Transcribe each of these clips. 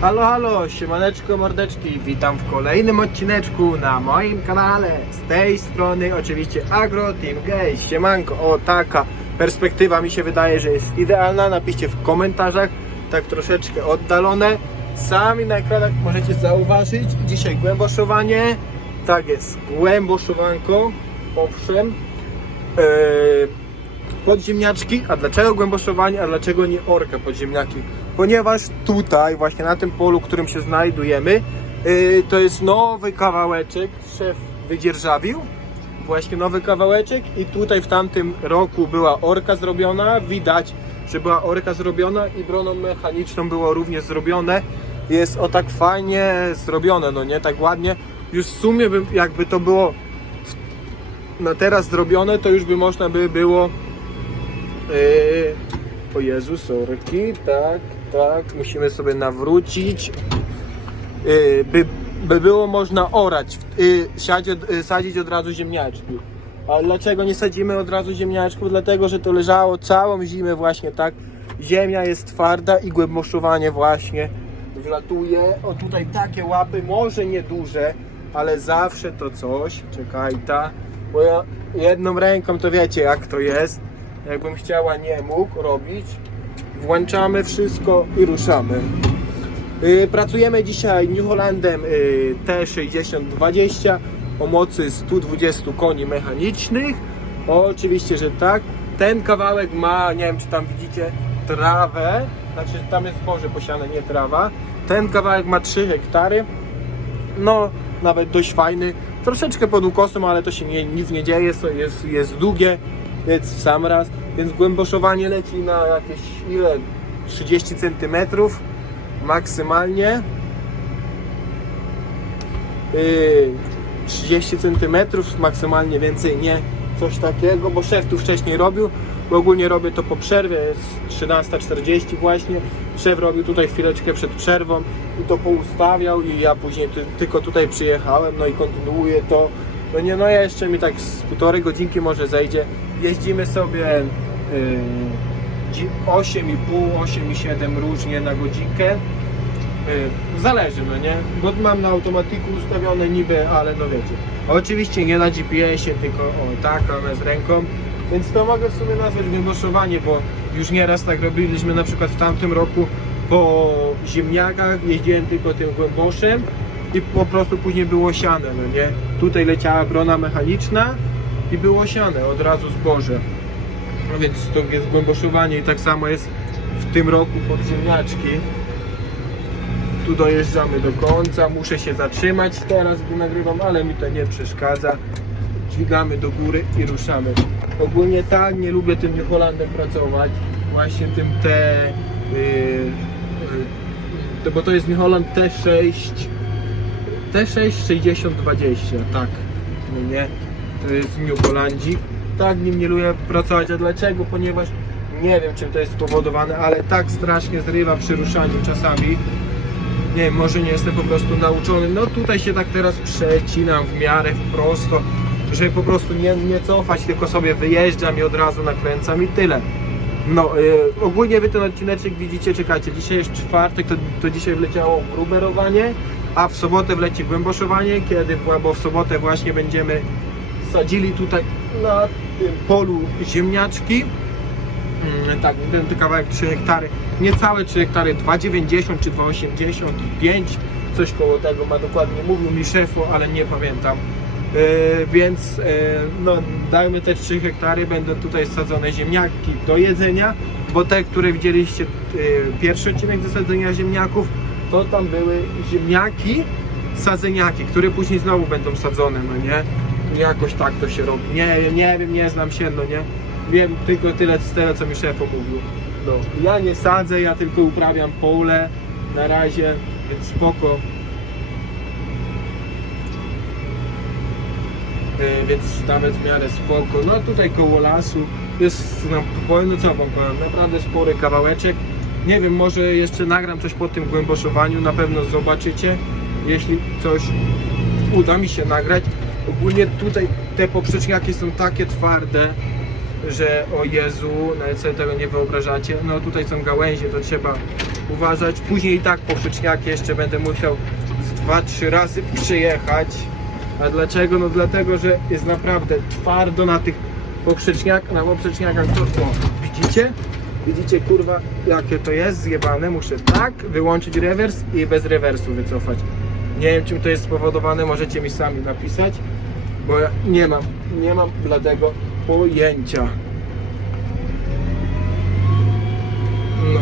Halo, halo, siemaneczko, mordeczki, witam w kolejnym odcineczku na moim kanale. Z tej strony oczywiście Agro Team Gay, siemanko, o taka perspektywa mi się wydaje, że jest idealna. Napiszcie w komentarzach, tak troszeczkę oddalone. Sami na ekranach możecie zauważyć, dzisiaj głęboszowanie, tak jest, głęboszowanko, owszem. Yy, podziemniaczki. A dlaczego głęboszowanie, a dlaczego nie orka podziemniaki? Ponieważ tutaj, właśnie na tym polu, którym się znajdujemy, yy, to jest nowy kawałeczek, szef wydzierżawił. Właśnie nowy kawałeczek i tutaj w tamtym roku była orka zrobiona. Widać, że była orka zrobiona i broną mechaniczną było również zrobione. Jest o tak fajnie zrobione, no nie, tak ładnie. Już w sumie bym, jakby to było na teraz zrobione, to już by można by było Yy, o Jezu, sorki, tak, tak, musimy sobie nawrócić. Yy, by, by było można orać, yy, yy, sadzić od razu ziemniaczki. A dlaczego nie sadzimy od razu ziemniaczków? Dlatego, że to leżało całą zimę właśnie tak. Ziemia jest twarda i głęboszowanie właśnie wlatuje. O tutaj takie łapy, może nie duże, ale zawsze to coś. Czekaj ta, bo ja jedną ręką to wiecie jak to jest. Jakbym chciała, nie mógł robić. Włączamy wszystko i ruszamy. Yy, Pracujemy dzisiaj New Hollandem yy, T6020 o mocy 120 koni mechanicznych. Oczywiście, że tak. Ten kawałek ma, nie wiem czy tam widzicie, trawę. Znaczy tam jest zboże posiane, nie trawa. Ten kawałek ma 3 hektary. No, nawet dość fajny. Troszeczkę pod ukosem, ale to się nie, nic nie dzieje, jest, jest długie, więc w sam raz. Więc głęboszowanie leci na jakieś ile? 30 cm maksymalnie. Yy, 30 cm maksymalnie więcej nie. Coś takiego, bo szef tu wcześniej robił. Bo ogólnie robię to po przerwie, jest 13.40 właśnie. Szef robił tutaj chwileczkę przed przerwą i to poustawiał i ja później ty, tylko tutaj przyjechałem, no i kontynuuję to. No nie, no jeszcze mi tak z półtorej godzinki może zejdzie. Jeździmy sobie yy, 8,5, 8,7 różnie na godzinkę. Yy, Zależy, no nie? Bo mam na automatyku ustawione niby, ale no wiecie. Oczywiście nie na GPS-ie, tylko o tak, ale z ręką. Więc to mogę w sumie nazwać głęboszowanie, bo już nieraz tak robiliśmy na przykład w tamtym roku po ziemniakach, jeździłem tylko tym głęboszem i po prostu później było siane, no nie? Tutaj leciała brona mechaniczna i było siane, od razu zboże. No więc to jest głęboszowanie i tak samo jest w tym roku pod ziemniaczki. Tu dojeżdżamy do końca, muszę się zatrzymać teraz, gdy nagrywam, ale mi to nie przeszkadza. Dźwigamy do góry i ruszamy. Ogólnie tak, nie lubię tym New Hollandem pracować, właśnie tym T, yy, yy, bo to jest Holland T6, T6 6020, tak, no nie, to jest New Hollandzi. Tak nim nie lubię pracować, a dlaczego? Ponieważ nie wiem czym to jest spowodowane, ale tak strasznie zrywa przy ruszaniu czasami. Nie wiem, może nie jestem po prostu nauczony. No tutaj się tak teraz przecinam w miarę prosto, żeby po prostu nie, nie cofać, tylko sobie wyjeżdżam i od razu nakręcam i tyle. No, yy, ogólnie wy ten odcineczek widzicie, czekajcie, dzisiaj jest czwartek, to, to dzisiaj wleciało gruberowanie, a w sobotę wleci głęboszowanie, kiedy, bo w sobotę właśnie będziemy sadzili tutaj na tym polu ziemniaczki. Mm, tak, ten, kawałek 3 hektary, niecałe 3 hektary, 2,90 czy 2,85, coś koło tego ma dokładnie, mówił mi szefu, ale nie pamiętam. Yy, więc yy, no, dajmy te 3 hektary, będą tutaj sadzone ziemniaki do jedzenia, bo te, które widzieliście yy, pierwszy odcinek zasadzenia ziemniaków, to tam były ziemniaki, sadzeniaki, które później znowu będą sadzone, no nie? Jakoś tak to się robi. Nie wiem, nie wiem, nie znam się, no nie? Wiem tylko tyle z tego, co mi szef mówił. No, ja nie sadzę, ja tylko uprawiam pole na razie, więc spoko. Yy, więc nawet w miarę spoko. No tutaj koło lasu jest, no powiem, no co wam powiem, naprawdę spory kawałeczek. Nie wiem, może jeszcze nagram coś po tym głęboszowaniu, na pewno zobaczycie, jeśli coś uda mi się nagrać. Ogólnie tutaj te poprzeczniaki są takie twarde, że o Jezu, nawet sobie tego nie wyobrażacie. No tutaj są gałęzie, to trzeba uważać. Później i tak poprzeczniaki jeszcze będę musiał z dwa, trzy razy przyjechać. A dlaczego? No dlatego, że jest naprawdę twardo na tych poprzeczniakach, na poprzeczniakach to, o, widzicie? Widzicie kurwa jakie to jest zjebane, muszę tak wyłączyć rewers i bez rewersu wycofać. Nie wiem czym to jest spowodowane, możecie mi sami napisać, bo ja nie mam, nie mam bladego pojęcia. No.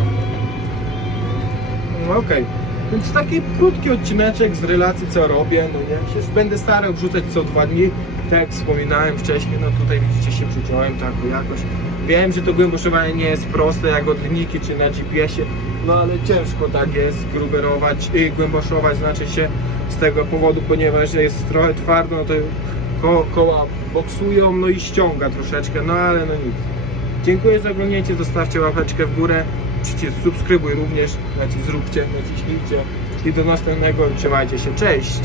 No okej. Więc taki krótki odcineczek z relacji co robię, no nie? Się będę starał wrzucać co dwa dni, tak jak wspominałem wcześniej, no tutaj widzicie się przyciąłem tak jakoś. Wiem, że to głęboszowanie nie jest proste jak od linijki czy na GPS-ie, no ale ciężko tak jest gruberować i głęboszować, znaczy się z tego powodu, ponieważ jest trochę twardo, no to ko koła boksują, no i ściąga troszeczkę, no ale no nic. Dziękuję za oglądnięcie, zostawcie łapeczkę w górę, przycisk subskrybuj również, znaczy zróbcie, naciśnijcie i do następnego, trzymajcie się, cześć!